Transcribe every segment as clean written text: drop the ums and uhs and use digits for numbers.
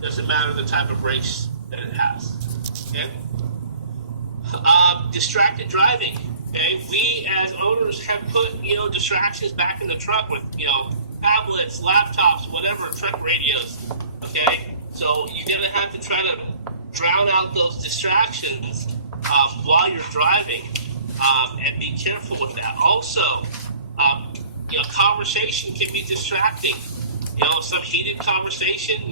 Doesn't matter the type of brakes that it has. Okay. Distracted driving. Okay, we as owners have put distractions back in the truck with tablets, laptops, whatever, truck radios. Okay, so you're gonna have to try to drown out those distractions while you're driving, and be careful with that. Also, conversation can be distracting. Some heated conversation,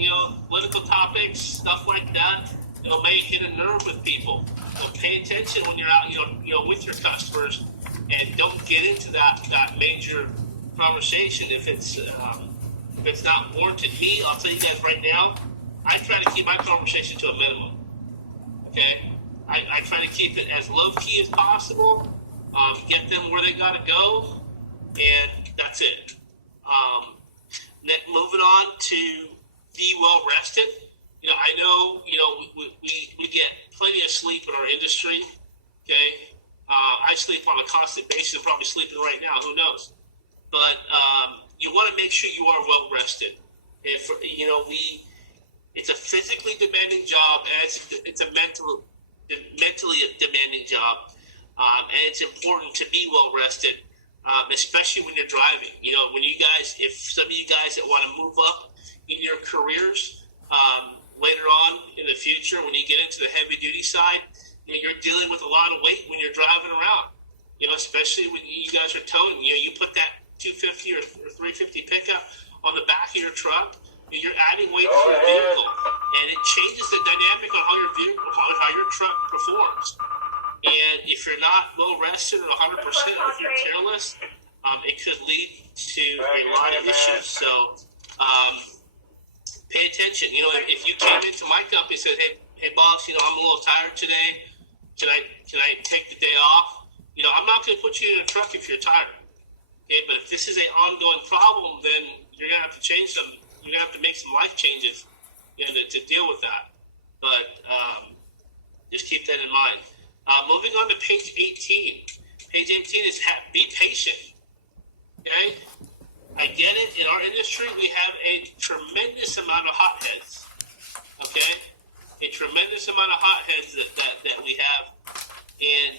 political topics, stuff like that, may hit a nerve with people. Pay attention when you're out, with your customers, and don't get into that major conversation if it's not warranted. I'll tell you guys right now, I try to keep my conversation to a minimum. Okay, I try to keep it as low key as possible. Get them where they gotta go, and that's it. Moving on to be well rested. I know, we get plenty of sleep in our industry. Okay, I sleep on a constant basis. I'm probably sleeping right now. Who knows? But you want to make sure you are well rested. If it's a physically demanding job, and it's a mentally demanding job, and it's important to be well rested. Especially when you're driving. If some of you guys that want to move up in your careers later on in the future, when you get into the heavy duty side, you're dealing with a lot of weight when you're driving around. Especially when you guys are towing. You put that 250 or 350 pickup on the back of your truck. You're adding weight to your vehicle, and it changes the dynamic on how your truck performs. And if you're not well rested or 100%, if you're careless, it could lead to a lot of issues. So pay attention. If you came into my company and said, hey, boss, I'm a little tired today. Can I take the day off? I'm not going to put you in a truck if you're tired. Okay, but if this is an ongoing problem, then you're going to have to change some. You're going to have to make some life changes, to deal with that. But just keep that in mind. Moving on to page 18. Page 18 is be patient. Okay? I get it. In our industry, we have a tremendous amount of hotheads. Okay? A tremendous amount of hotheads that we have. And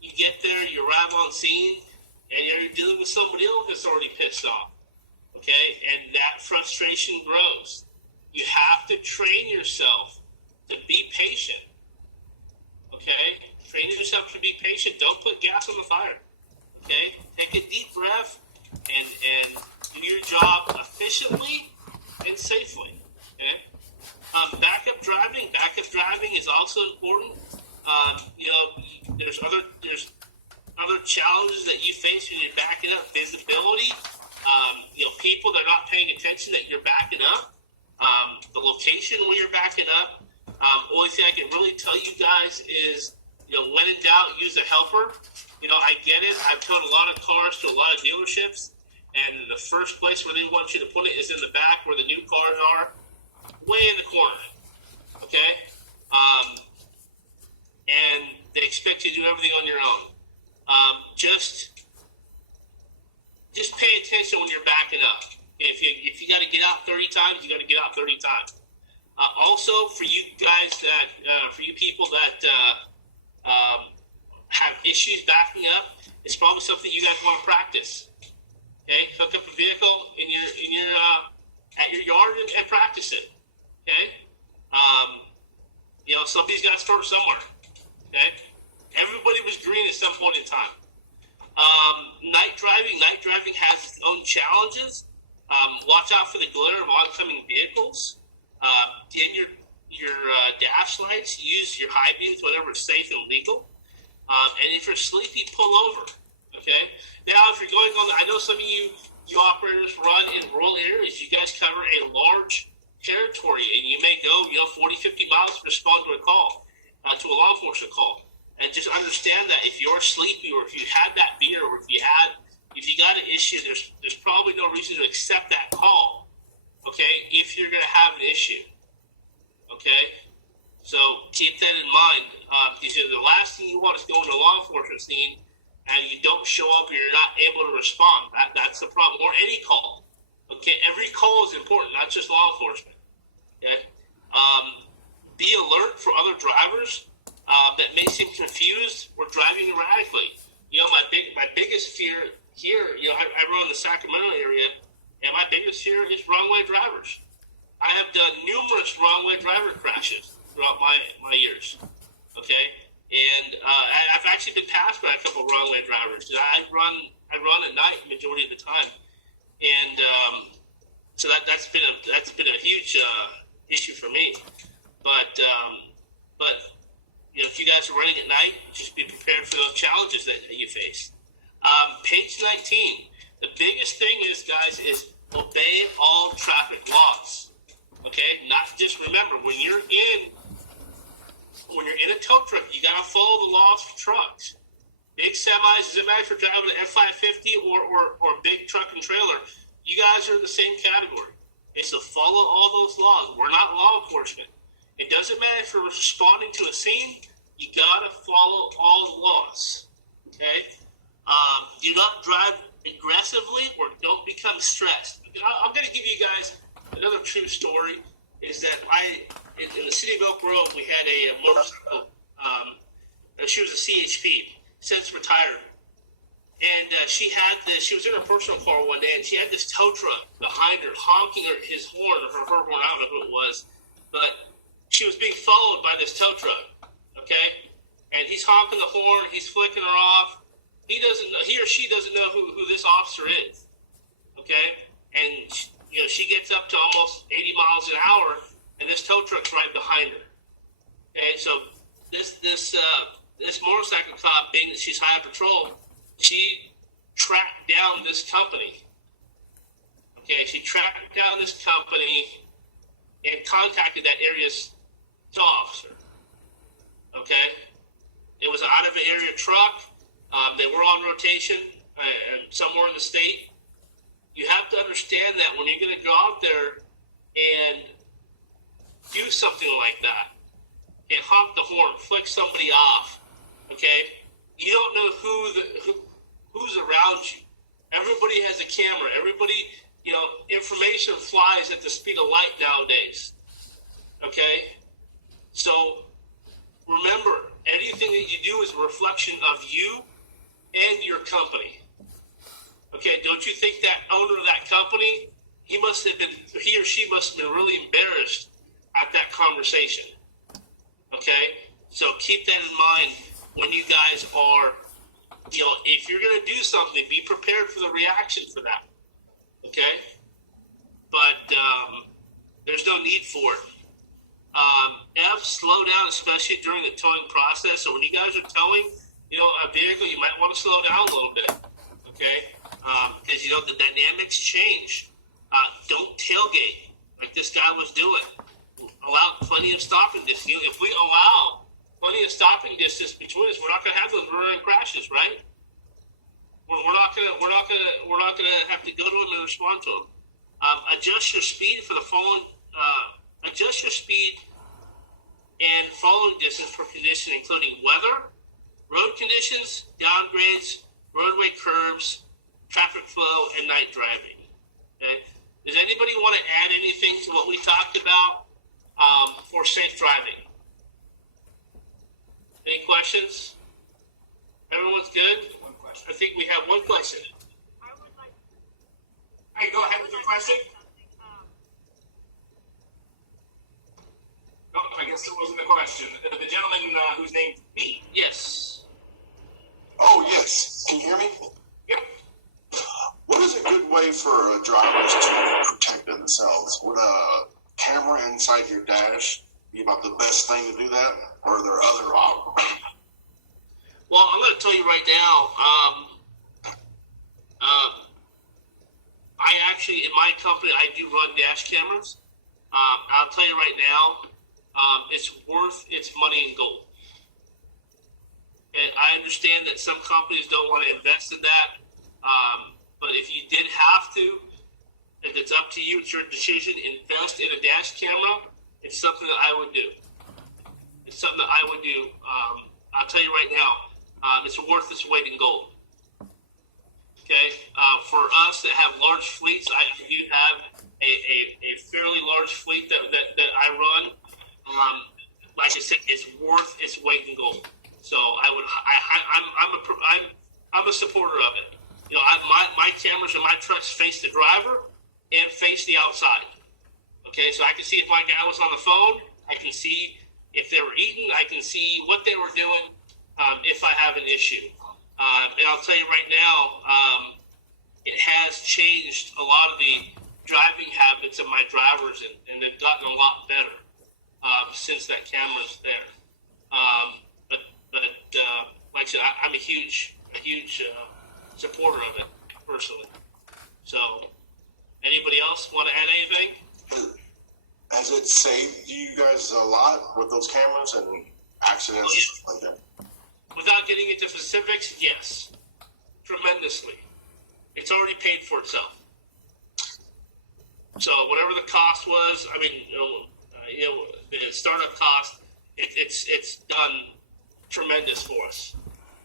you get there, you arrive on scene, and you're dealing with somebody else that's already pissed off. Okay? And that frustration grows. You have to train yourself to be patient. Okay? Train yourself to be patient. Don't put gas on the fire. Okay? Take a deep breath and do your job efficiently and safely. Okay? Backup driving. Backup driving is also important. There's other challenges that you face when you're backing up. Visibility. People that are not paying attention that you're backing up. The location where you're backing up. Only thing I can really tell you guys is, when in doubt, use a helper. I get it. I've towed a lot of cars to a lot of dealerships, and the first place where they want you to put it is in the back where the new cars are, way in the corner. Okay? And they expect you to do everything on your own. Just pay attention when you're backing up. If you got to get out 30 times, you got to get out 30 times. Also, for you guys for you people that have issues backing up, it's probably something you guys want to practice. Okay, hook up a vehicle at your yard and practice it. Okay, somebody's got to start somewhere. Okay, everybody was green at some point in time. Night driving has its own challenges. Watch out for the glare of oncoming vehicles. Dim your dash lights. Use your high beams, whatever is safe and legal. And if you're sleepy, pull over. Okay. Now, if you're going on, I know some of you operators run in rural areas. You guys cover a large territory, and you may go, 40, 50 miles to respond to a call, to a law enforcement call. And just understand that if you're sleepy, or if you had that beer, or if you got an issue, there's probably no reason to accept that call. Okay, if you're going to have an issue. Okay, so keep that in mind, because the last thing you want is going to a law enforcement scene and you don't show up or you're not able to respond. That's the problem. Or any call. Okay, every call is important, not just law enforcement. Okay, be alert for other drivers that may seem confused or driving erratically. My biggest fear here, I run in the Sacramento area, and my biggest fear is wrong-way drivers. I have done numerous wrong-way driver crashes throughout my years. Okay, and I've actually been passed by a couple of wrong-way drivers. I run at night majority of the time, and so that's been a huge issue for me. But if you guys are running at night, just be prepared for those challenges that you face. Page 19. The biggest thing is, guys, is obey all traffic laws. Okay, not just remember when you're in a tow truck, you gotta follow the laws for trucks. Big semis, doesn't matter if you're driving an F-550 or big truck and trailer. You guys are in the same category. It's to follow all those laws. We're not law enforcement. It doesn't matter if you're responding to a scene. You gotta follow all the laws. Okay. Do not drive aggressively or don't become stressed. I'm going to give you guys another true story. Is that in the city of Oak Grove, we had a motorcycle. She was a CHP, since retired, and she was in her personal car one day, and she had this tow truck behind her, honking his horn, or her horn. I don't know who it was, but she was being followed by this tow truck. Okay, and he's honking the horn, he's flicking her off. He or she doesn't know who this officer is. Okay, and she gets up to almost 80 miles an hour, and this tow truck's right behind her. Okay, so this motorcycle cop, being that she's high patrol, she tracked down this company. Okay, she tracked down this company and contacted that area's tow officer. Okay, it was an out-of-area truck. They were on rotation somewhere in the state. You have to understand that when you're going to go out there and do something like that, and honk the horn, flick somebody off, okay? You don't know who's around you. Everybody has a camera. Everybody, information flies at the speed of light nowadays, okay? So remember, anything that you do is a reflection of you and your company. Okay, don't you think that owner of that company, he or she must have been really embarrassed at that conversation. Okay, so keep that in mind when you guys are, if you're going to do something, be prepared for the reaction for that. Okay, but there's no need for it. Slow down, especially during the towing process. So when you guys are towing, a vehicle, you might want to slow down a little bit, okay? Because, the dynamics change. Don't tailgate like this guy was doing. Allow plenty of stopping distance. If we allow plenty of stopping distance between us, we're not going to have those rear-end crashes, right? We're not going to have to go to them and respond to them. Adjust your speed for the following. Adjust your speed and following distance for conditions including weather, road conditions, downgrades, roadway curves, traffic flow, and night driving. Okay? Does anybody want to add anything to what we talked about for safe driving? Any questions? Everyone's good? One question. I think we have one question. I would like. Hey, go ahead with your question. No, I guess it wasn't a question. The gentleman whose name's Pete. Yes. Oh, yes. Can you hear me? Yep. What is a good way for drivers to protect themselves? Would a camera inside your dash be about the best thing to do that? Or are there other options? Well, I'm going to tell you right now, I actually, in my company, I do run dash cameras. I'll tell you right now, it's worth its money in gold. And I understand that some companies don't want to invest in that, but if you did have to, if it's up to you, it's your decision, invest in a dash camera, it's something that I would do. It's something that I would do. I'll tell you right now, it's worth its weight in gold. Okay, for us that have large fleets, I do have a fairly large fleet that I run. Like I said, it's worth its weight in gold. So I'm a supporter of it. You know, my cameras and my trucks face the driver and face the outside. Okay, so I can see if my guy was on the phone. I can see if they were eating. I can see what they were doing if I have an issue. And I'll tell you right now, it has changed a lot of the driving habits of my drivers, and they've gotten a lot better since that camera's there. But like I said, I'm a huge supporter of it personally. So, anybody else want to add anything? Has it saved you guys a lot with those cameras and accidents and stuff like that? Without getting into specifics, yes, tremendously. It's already paid for itself. So whatever the cost was, I mean, the startup cost, it's done tremendous for us,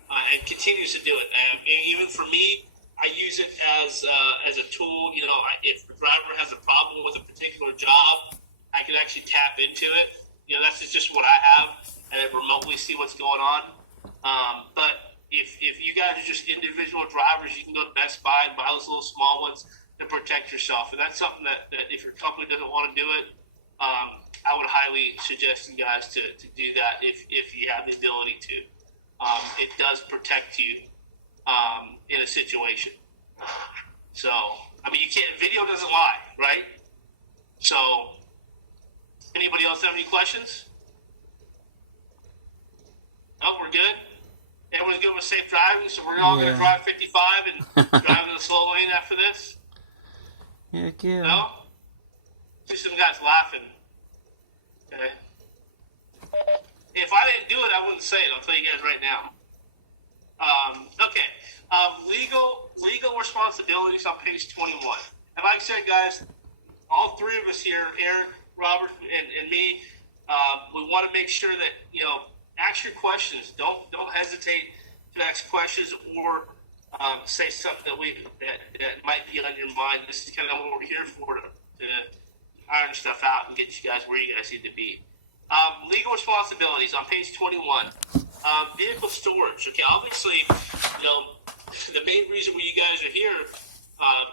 and continues to do it. And even for me, I use it as a tool. You know, if the driver has a problem with a particular job, I can actually tap into it. You know, that's just what I have, and remotely see what's going on. But if you guys are just individual drivers, you can go to Best Buy and buy those little small ones to protect yourself. And that's something that if your company doesn't want to do it, I would highly suggest you guys to do that if you have the ability to. It does protect you in a situation. So, I mean, video doesn't lie, right? So, anybody else have any questions? Oh, we're good? Everyone's good with safe driving, so we're all going to drive 55 and drive in the slow lane after this? Heck yeah. No? See some guys laughing. Okay. If I didn't do it, I wouldn't say it. I'll tell you guys right now. Okay. Legal responsibilities on page 21. And like I said, guys, all three of us here, Eric, Robert, and me, we want to make sure that, you know, ask your questions. Don't hesitate to ask questions or say something that might be on your mind. This is kind of what we're here for, to iron stuff out and get you guys where you guys need to be. Legal responsibilities on page 21. Vehicle storage. Okay, obviously, you know, the main reason why you guys are here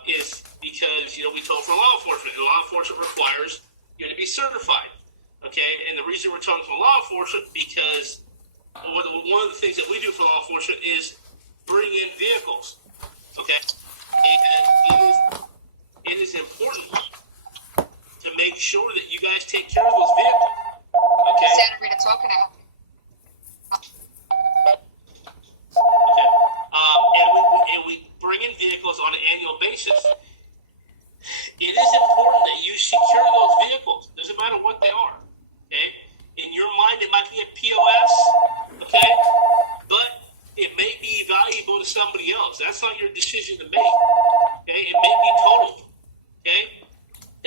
is because, you know, we told for law enforcement, and law enforcement requires you to be certified. Okay, and the reason we're talking for law enforcement because one of the things that we do for law enforcement is bring in vehicles. Okay, and it is important to make sure that you guys take care of those vehicles. Okay. Santa Rita talking out. Okay. And we bring in vehicles on an annual basis. It is important that you secure those vehicles. Doesn't matter what they are. Okay? In your mind, it might be a POS, okay? But it may be valuable to somebody else. That's not your decision to make. Okay? It may be totaled. Okay?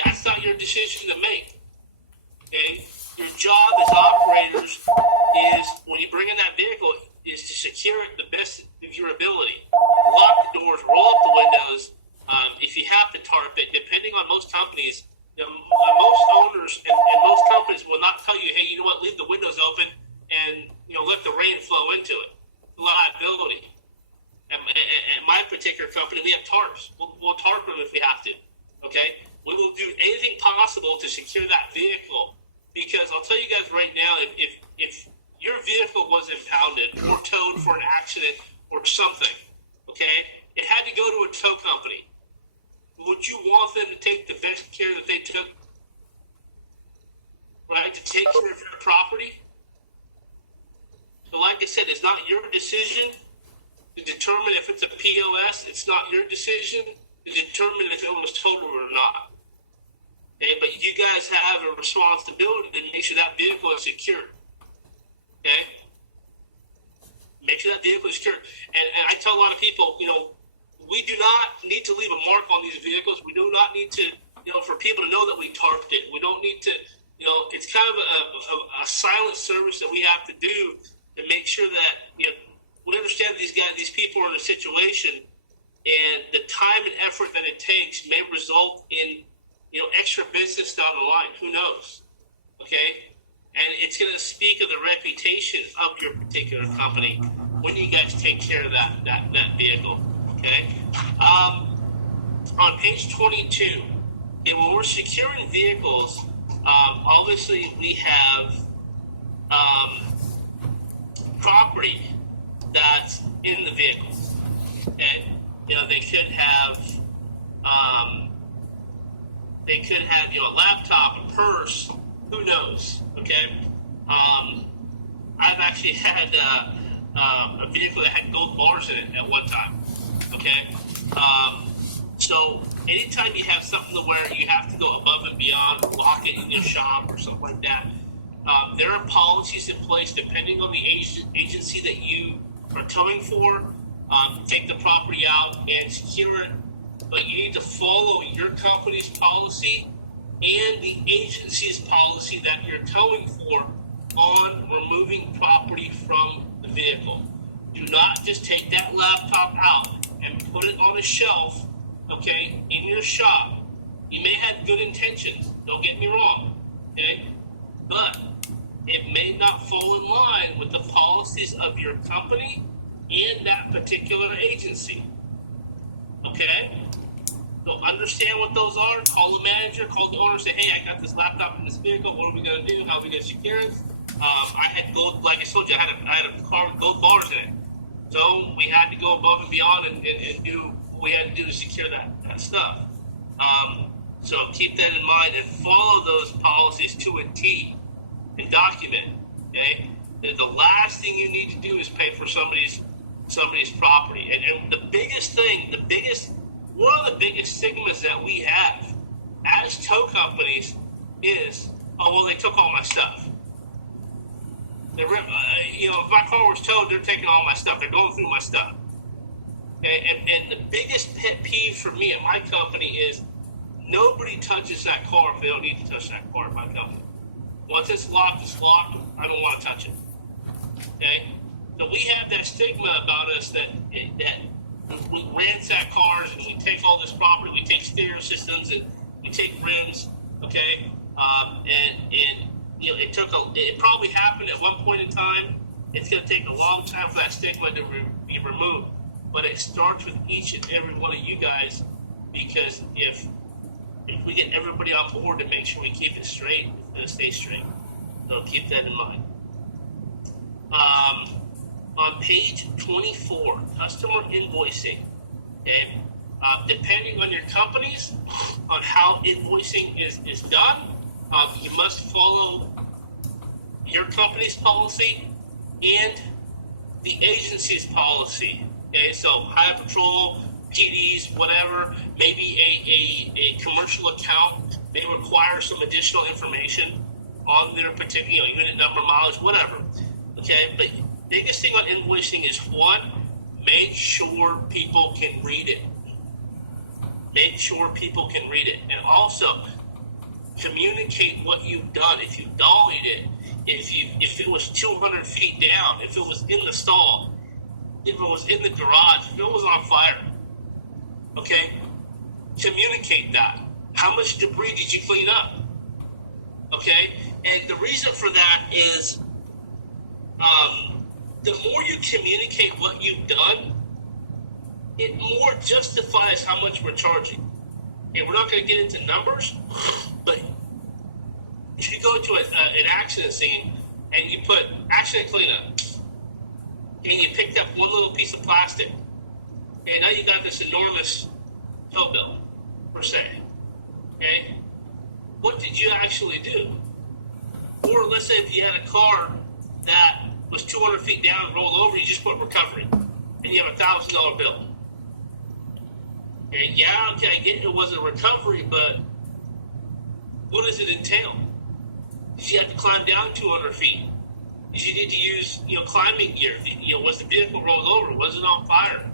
That's not your decision to make. Okay? Your job as operators is, when you bring in that vehicle, is to secure it the best of your ability. Lock the doors, roll up the windows. If you have to tarp it, depending on most companies, you know, most owners and most companies will not tell you, hey, you know what, leave the windows open and, you know, let the rain flow into it. Liability. At my particular company, we have tarps. We'll tarp them if we have to. Okay? We will do anything possible to secure that vehicle, because I'll tell you guys right now, if your vehicle was impounded or towed for an accident or something, okay, it had to go to a tow company. Would you want them to take the best care that they took, right, to take care of your property? So like I said, it's not your decision to determine if it's a POS. It's not your decision to determine if it was totaled or not. Okay, but you guys have a responsibility to make sure that vehicle is secure. Okay? Make sure that vehicle is secure. And I tell a lot of people, you know, we do not need to leave a mark on these vehicles. We do not need to, you know, for people to know that we tarped it. We don't need to, you know, it's kind of a silent service that we have to do to make sure that, you know, we understand these people are in a situation and the time and effort that it takes may result in extra business down the line. Who knows? Okay, and it's going to speak of the reputation of your particular company when you guys take care of that vehicle. Okay, on page 22, and when we're securing vehicles, obviously we have property that's in the vehicle. Okay, they could have a laptop, a purse, who knows? Okay, I've actually had a vehicle that had gold bars in it at one time. Okay, so anytime you have something to where you have to go above and beyond, lock it in your shop or something like that, there are policies in place depending on the agency that you are towing for. Take the property out and secure it, but you need to follow your company's policy and the agency's policy that you're towing for on removing property from the vehicle. Do not just take that laptop out and put it on a shelf, okay, in your shop. You may have good intentions, don't get me wrong, okay, but it may not fall in line with the policies of your company and that particular agency. Okay? So understand what those are. Call the manager, call the owner, say, hey, I got this laptop in this vehicle. What are we going to do? How are we going to secure it? I had gold, like I told you, I had a car with gold bars in it. So we had to go above and beyond and do what we had to do to secure that stuff. So keep that in mind and follow those policies to a T and document. Okay? The last thing you need to do is pay for somebody's property. And the biggest thing, one of the biggest stigmas that we have as tow companies is, oh, well, they took all my stuff. If my car was towed, they're taking all my stuff. They're going through my stuff. Okay? And the biggest pet peeve for me at my company is nobody touches that car if they don't need to touch that car at my company. Once it's locked, it's locked. I don't want to touch it. Okay? So we have that stigma about us that we ransack cars and we take all this property, we take stereo systems and we take rims, okay? It probably happened at one point in time. It's going to take a long time for that stigma to be removed, but it starts with each and every one of you guys, because if we get everybody on board to make sure we keep it straight, it's going to stay straight. So keep that in mind. On page 24, customer invoicing. Okay, depending on your companies, on how invoicing is done, you must follow your company's policy and the agency's policy. Okay, so Highway Patrol, PDs, whatever, maybe a commercial account, they require some additional information on their particular unit number, mileage, whatever. Okay, but biggest thing on invoicing is, one, make sure people can read it. Make sure people can read it. And also, communicate what you've done. If you dollied it, if it was 200 feet down, if it was in the stall, if it was in the garage, if it was on fire, okay, communicate that. How much debris did you clean up? Okay, and the reason for that is, the more you communicate what you've done, it more justifies how much we're charging. And we're not going to get into numbers, but if you go to an accident scene and you put accident cleanup, and you picked up one little piece of plastic, and now you got this enormous tow bill, per se. Okay? What did you actually do? Or let's say if you had a car that was 200 feet down and rolled over, you just put recovery, and you have a $1,000 bill. And yeah, okay, I get it was a recovery, but what does it entail? Did you have to climb down 200 feet? Did you need to use, climbing gear? Was the vehicle rolled over? Was it on fire?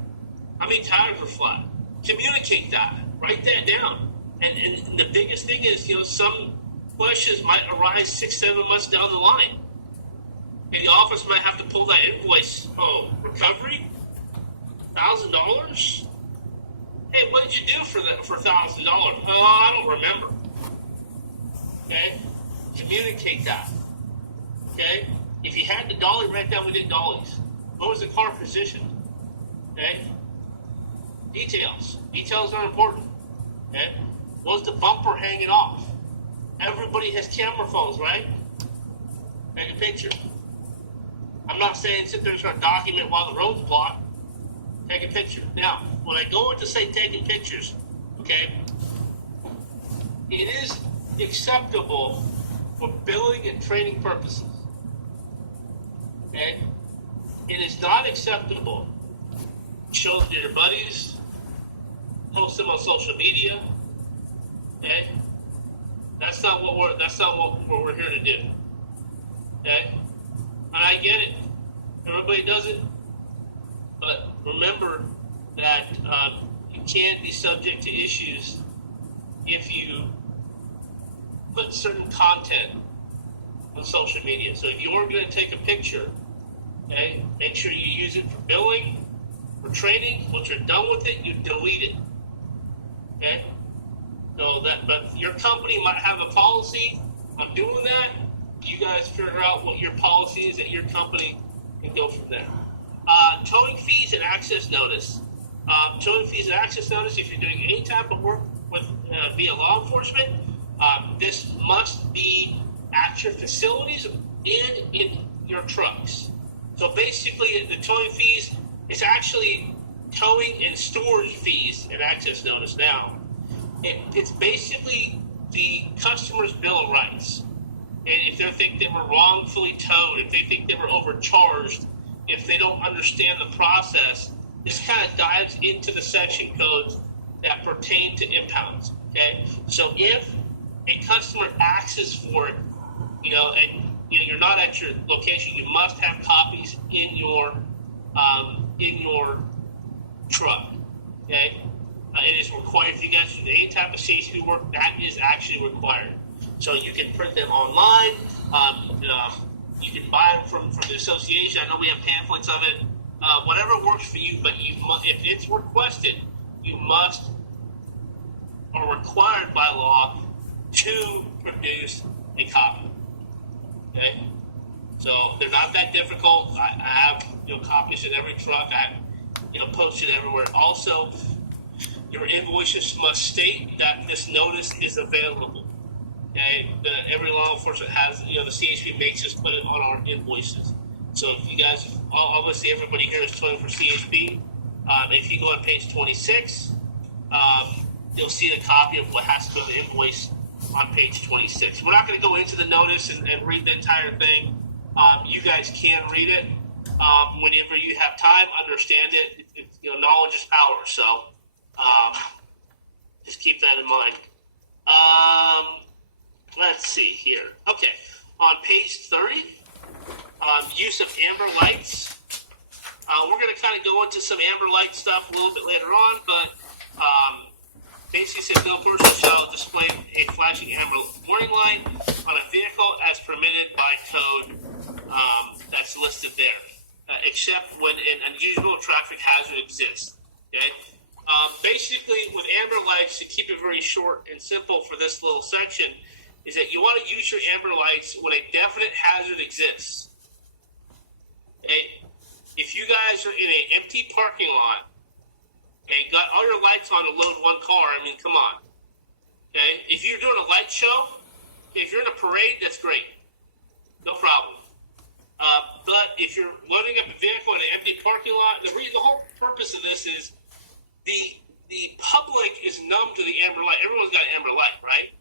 How many tires were flat? Communicate that. Write that down. And the biggest thing is, some questions might arise 6-7 months down the line. And the office might have to pull that invoice. Oh, recovery? $1,000? Hey, what did you do for $1,000? Oh, I don't remember. Okay? Communicate that. Okay? If you had the dolly, write down we did dollies. What was the car positioned? Okay? Details. Details are important. Okay? What was the bumper hanging off? Everybody has camera phones, right? Take a picture. I'm not saying sit there and start document while the road's blocked. Take a picture. Now, when I go into say taking pictures, okay, it is acceptable for billing and training purposes. Okay? It is not acceptable to show them to your buddies, post them on social media. Okay? That's not what we're here to do. Okay? And I get it. Everybody does it. But remember that you can't be subject to issues if you put certain content on social media. So if you're going to take a picture, okay, make sure you use it for billing, for training. Once you're done with it, you delete it. Okay? So but your company might have a policy on doing that. You guys figure out what your policy is at your company and go from there. Towing fees and access notice. Towing fees and access notice, if you're doing any type of work with via law enforcement, this must be at your facilities and in your trucks. So basically, the towing fees, it's actually towing and storage fees and access notice now. It's basically the customer's bill of rights. And if they think they were wrongfully towed, if they think they were overcharged, if they don't understand the process, this kind of dives into the section codes that pertain to impounds. Okay, so if a customer asks for it, and you're not at your location, you must have copies in your truck. Okay, it is required. If you guys do any type of CHP work, that is actually required. So you can print them online. You can buy them from the association. I know we have pamphlets of it. Whatever works for you, but if it's requested, you must, or required by law, to produce a copy. Okay? So they're not that difficult. I have copies in every truck. I have posted everywhere. Also, your invoices must state that this notice is available. Okay, every law enforcement has, the CHP makes us put it on our invoices. So if you guys, obviously everybody here is towing for CHP. If you go on page 26, you'll see the copy of what has to be on the invoice on page 26. We're not going to go into the notice and read the entire thing. You guys can read it whenever you have time. Understand it. Knowledge is power. So just keep that in mind. Let's see here. Okay, on page 30, use of amber lights. We're going to kind of go into some amber light stuff a little bit later on, but basically said no person shall display a flashing amber warning light on a vehicle as permitted by code that's listed there, except when an unusual traffic hazard exists. Okay. Basically, with amber lights, to keep it very short and simple for this little section, is that you want to use your amber lights when a definite hazard exists. Okay? If you guys are in an empty parking lot and got all your lights on to load one car, come on. Okay? If you're doing a light show, if you're in a parade, that's great. No problem. But if you're loading up a vehicle in an empty parking lot, the whole purpose of this is the public is numb to the amber light. Everyone's got an amber light, right?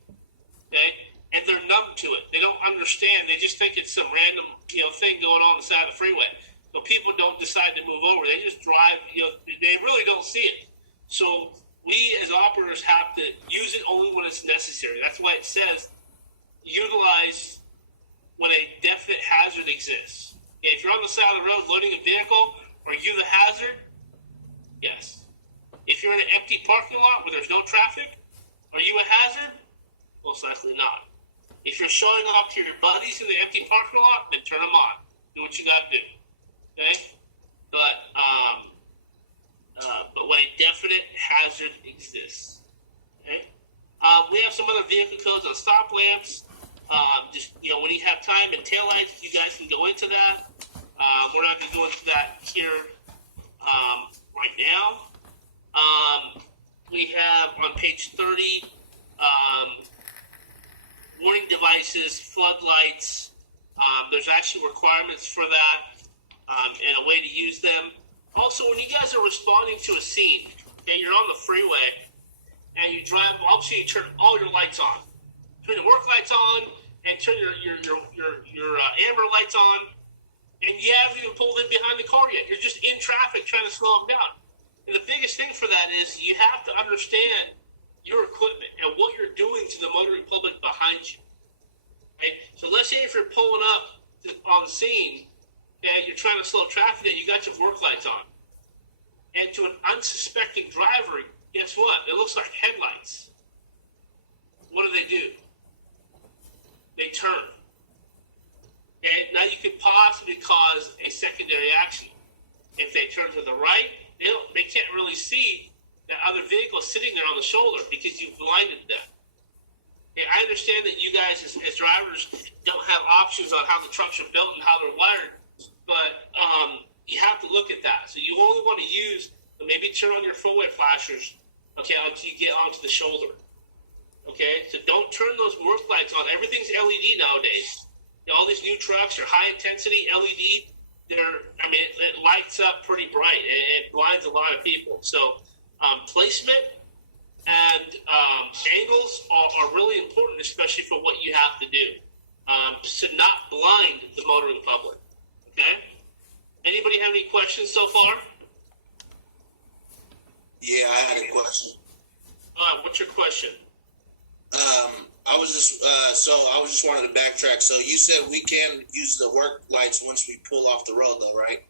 Okay? And they're numb to it. They don't understand. They just think it's some random, thing going on the side of the freeway. So people don't decide to move over. They just drive. They really don't see it. So we as operators have to use it only when it's necessary. That's why it says utilize when a definite hazard exists. Okay, if you're on the side of the road loading a vehicle, are you the hazard? Yes. If you're in an empty parking lot where there's no traffic, are you a hazard? Most likely not. If you're showing off to your buddies in the empty parking lot, then turn them on. Do what you got to do. Okay? But but when a definite hazard exists. Okay? We have some other vehicle codes on stop lamps. Just, when you have time, and taillights, you guys can go into that. We're not going to go into that here right now. We have on page 30 warning devices, floodlights. There's actually requirements for that and a way to use them. Also, when you guys are responding to a scene, okay, you're on the freeway and you drive. Obviously, you turn all your lights on. Turn your work lights on and turn your amber lights on. And you haven't even pulled in behind the car yet. You're just in traffic trying to slow them down. And the biggest thing for that is you have to understand your equipment and what you're doing to the motoring public behind you. Okay? So let's say if you're pulling up on the scene and you're trying to slow traffic, and you got your work lights on. And to an unsuspecting driver, guess what? It looks like headlights. What do? They turn. Okay? Now you could possibly cause a secondary accident. If they turn to the right, they can't really see that other vehicle sitting there on the shoulder because you've blinded them. Okay, I understand that you guys as drivers don't have options on how the trucks are built and how they're wired, but you have to look at that. So you only want to use, maybe turn on your four-way flashers, okay, until you get onto the shoulder. Okay, so don't turn those work lights on. Everything's LED nowadays. All these new trucks are high-intensity LED. It lights up pretty bright. It blinds a lot of people. So placement and angles are really important, especially for what you have to do to not blind the motoring public. Okay? Anybody have any questions so far? Yeah, I had a question. What's your question? I was just wanted to backtrack. So you said we can use the work lights once we pull off the road, though, right?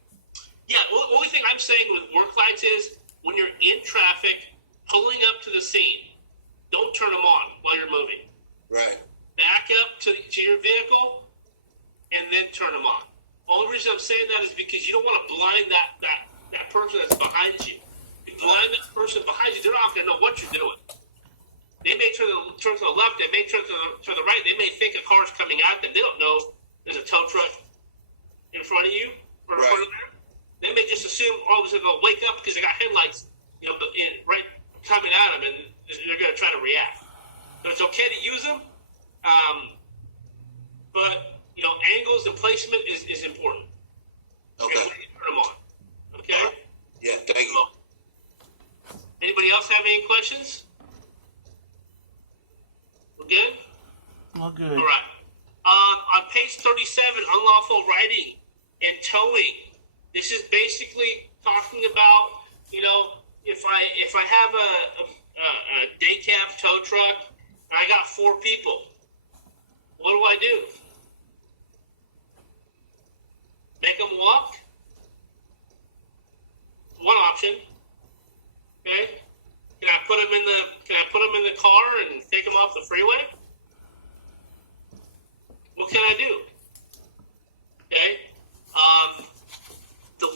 Yeah. The only thing I'm saying with work lights is when you're in traffic, pulling up to the scene, don't turn them on while you're moving. Right. Back up to your vehicle, and then turn them on. The only reason I'm saying that is because you don't want to blind that person that's behind you. If you blind that person behind you, they're not going to know what you're doing. They may turn to the left, they may turn to the right, they may think a car's coming at them. They don't know there's a tow truck in front of you or in front of them. They may just assume all of a sudden they'll wake up because they got headlights, right coming at them, and they're going to try to react. So it's okay to use them, but angles and placement is important. Okay. And when you turn them on. Okay. Yeah. Thank you. Anybody else have any questions? Good? All good. All right. On page 37, unlawful riding and towing. This is basically talking about, if I have a day cab tow truck and I got 4 people, what do I do? Make them walk? One option. Okay. Can I put them in the car and take them off the freeway? What can I do? Okay. The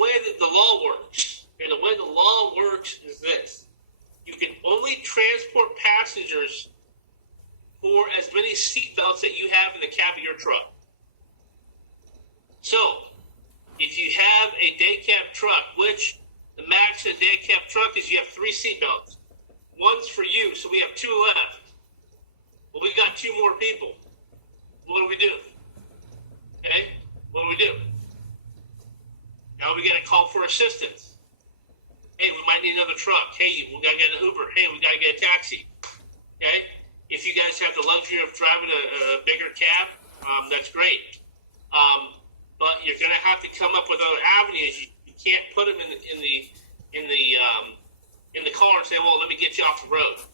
way that the law works, and the way the law works is this: you can only transport passengers for as many seatbelts that you have in the cab of your truck. So, if you have a day cab truck, which the max in a day cab truck is you have 3 seatbelts. One's for you, so we have 2 left. Well, we got 2 more people. What do we do? Okay? What do we do? Now we got to call for assistance. Hey, we might need another truck. Hey, we got to get an Uber. Hey, we got to get a taxi. Okay? If you guys have the luxury of driving a bigger cab, that's great. But you're going to have to come up with other avenues. You can't put them in the car and say, "Well, let me get you off the road."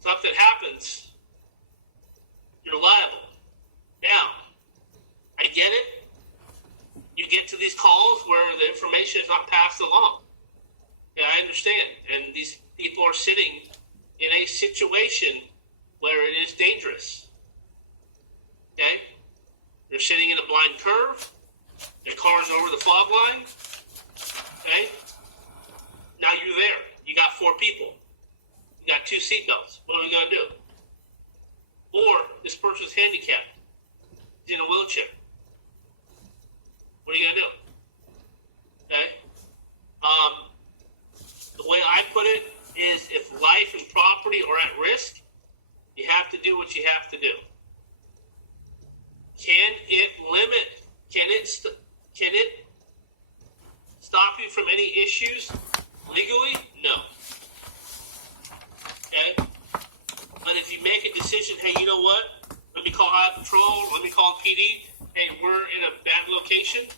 Something happens, you're liable. Now, I get it. You get to these calls where the information is not passed along. Yeah, I understand. And these people are sitting in a situation where it is dangerous. Okay? They're sitting in a blind curve. Their car's over the fog line. Okay? Now you're there. You got 4 people. You got 2 seatbelts. What are we going to do? Or this person's handicapped. He's in a wheelchair. What are you going to do? Okay? The way I put it is if life and property are at risk, you have to do what you have to do. Can it stop you from any issues legally? No. Okay? But if you make a decision, hey, you know what? Let me call Highway Patrol, let me call PD. Hey, we're in a bad location.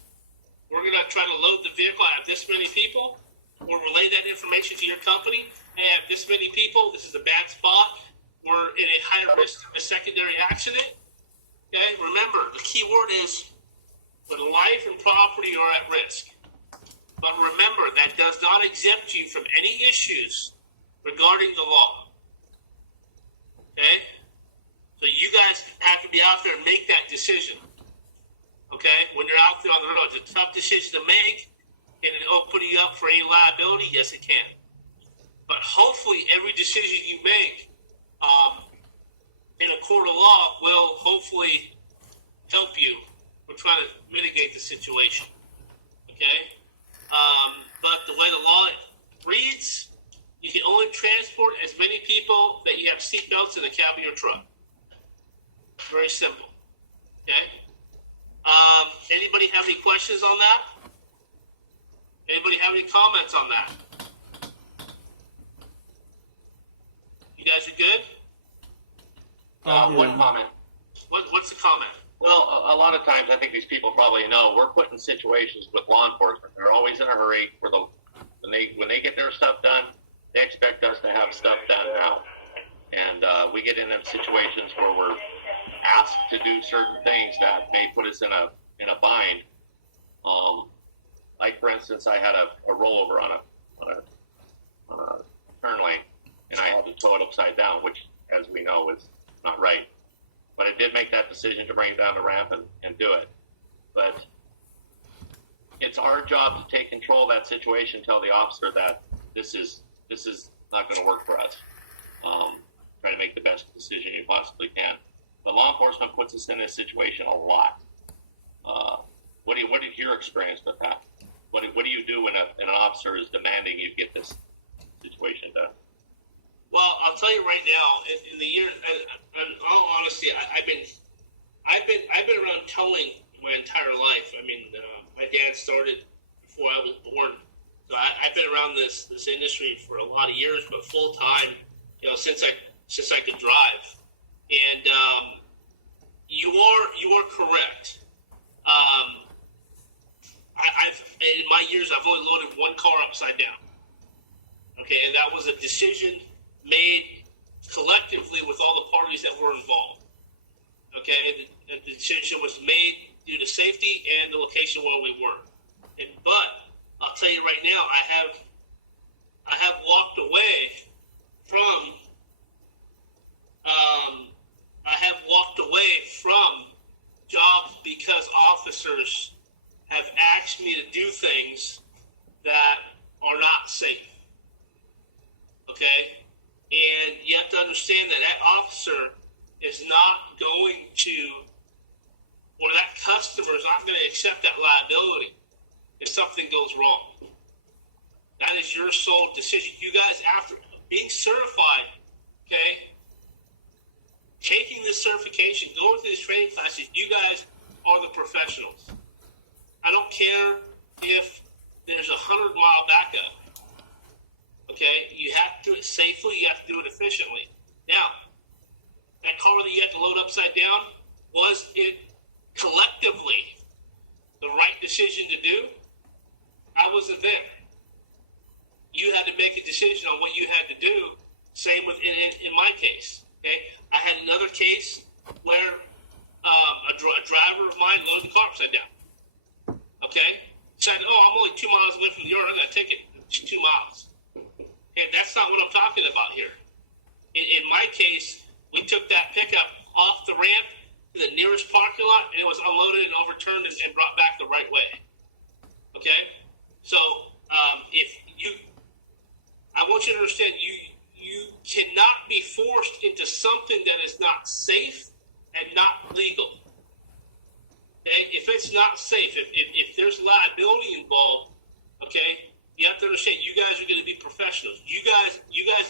We're going to try to load the vehicle. I have this many people. We'll relay that information to your company. Hey, I have this many people. This is a bad spot. We're in a high risk of a secondary accident. Okay? Remember, the key word is when life and property are at risk. But remember, that does not exempt you from any issues regarding the law. Okay? So you guys have to be out there and make that decision. Okay? When you're out there on the road, it's a tough decision to make. Can it open you up for any liability? Yes, it can. But hopefully every decision you make in a court of law will hopefully help you. We're trying to mitigate the situation. Okay? But the way the law reads, you can only transport as many people that you have seatbelts in the cab of your truck. Very simple. Okay? Anybody have any questions on that? Anybody have any comments on that? You guys are good? One comment. What's the comment? Well, a lot of times, I think these people probably know, we're put in situations with law enforcement. They're always in a hurry. When they get their stuff done, they expect us to have stuff done now. And we get in them situations where we're asked to do certain things that may put us in a bind. Like for instance, I had a rollover on a turn lane, and I had to tow it upside down, which, as we know, is not right. But I did make that decision to bring it down the ramp and do it. But it's our job to take control of that situation, tell the officer that this is not going to work for us. Try to make the best decision you possibly can. But law enforcement puts us in this situation a lot. What did your experience with that? What do you do when an officer is demanding you get this situation done? Well, I'll tell you right now. In the year, in all honesty, I've been around towing my entire life. I mean, my dad started before I was born, so I've been around this industry for a lot of years, but full time, since I could drive. And you are correct. In my years, I've only loaded one car upside down. Okay, and that was a decision made collectively with all the parties that were involved. Okay, the decision was made due to safety and the location where we were. But I'll tell you right now, I have walked away from jobs because officers have asked me to do things that are not safe. Okay? And you have to understand that officer is not going to, or that customer is not going to accept that liability if something goes wrong. That is your sole decision. You guys, after being certified, okay, taking this certification, going through these training classes, you guys are the professionals. I don't care if there's a 100-mile backup. Okay, you have to do it safely. You have to do it efficiently. Now, that car that you had to load upside down, was it collectively the right decision to do? I wasn't there. You had to make a decision on what you had to do. Same with in my case. Okay, I had another case where a driver of mine loaded the car upside down. Okay, said, I'm only 2 miles away from the yard. I'm going to take it 2 miles. And that's not what I'm talking about here. In my case, we took that pickup off the ramp to the nearest parking lot, and it was unloaded and overturned and brought back the right way. Okay? So, if you I want you to understand you cannot be forced into something that is not safe and not legal. Okay? If it's not safe, if there's liability involved, okay, you have to understand you guys are going to be professionals. You guys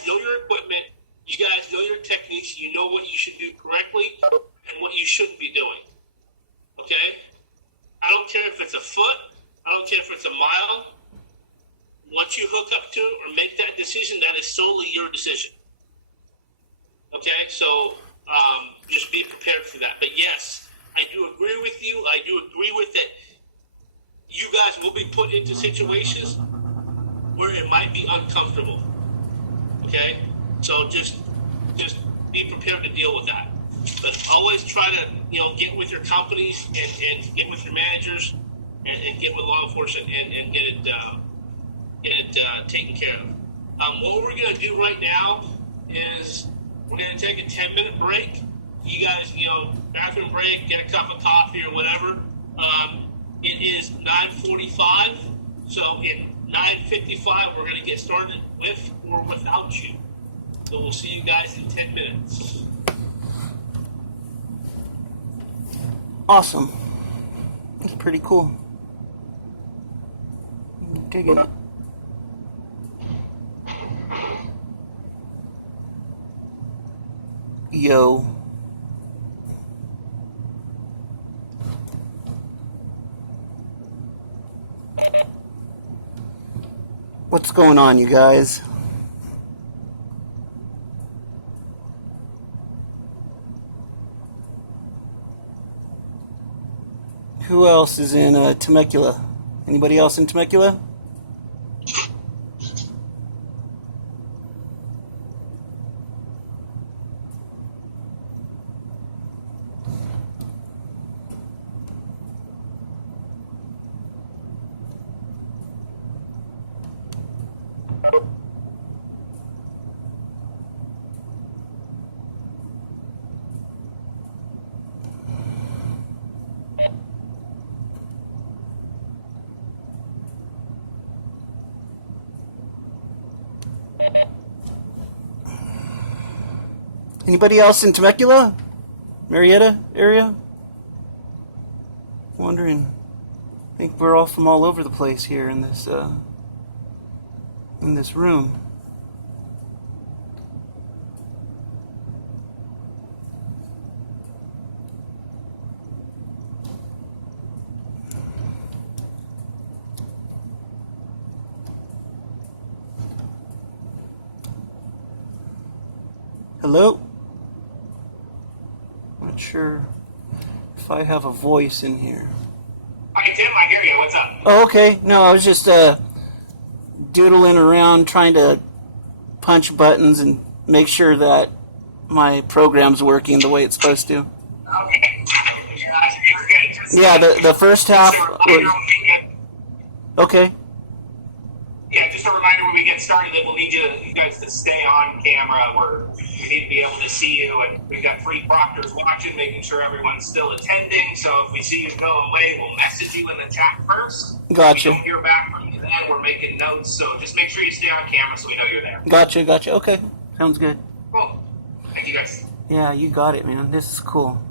know your equipment. You guys know your techniques. You know what you should do correctly and what you shouldn't be doing. Okay? I don't care if it's a foot. I don't care if it's a mile. Once you hook up to it or make that decision, that is solely your decision. Okay? So just be prepared for that. But yes, I do agree with you. I do agree with that. You guys will be put into situations where it might be uncomfortable. Okay? So just be prepared to deal with that. But always try to, get with your companies and get with your managers and get with law enforcement and get it taken care of. What we're going to do right now is we're going to take a 10-minute break. You guys, bathroom break, get a cup of coffee or whatever. It is 9:45, so in 9:55 we're going to get started with or without you. So we'll see you guys in 10 minutes. Awesome. That's pretty cool. I'm digging it. Yo. What's going on, you guys? Who else is in Temecula? Anybody else in Temecula? Anybody else in Temecula? Marietta area? Wondering. I think we're all from all over the place here in this room. Hello? Not sure if I have a voice in here. Hi, Tim. I hear you. What's up? Oh, okay. No, I was just doodling around trying to punch buttons and make sure that my program's working the way it's supposed to. Okay. You're good. Yeah, the first half was... Okay. Yeah, just a reminder when we get started that we'll need you guys to stay on camera. We need to be able to see you, and we've got 3 proctors watching, making sure everyone's still attending. So if we see you go away, we'll message you in the chat first. Gotcha. If we don't hear back from you then, we're making notes. So just make sure you stay on camera so we know you're there. Gotcha. Okay. Sounds good. Cool. Thank you, guys. Yeah, you got it, man. This is cool.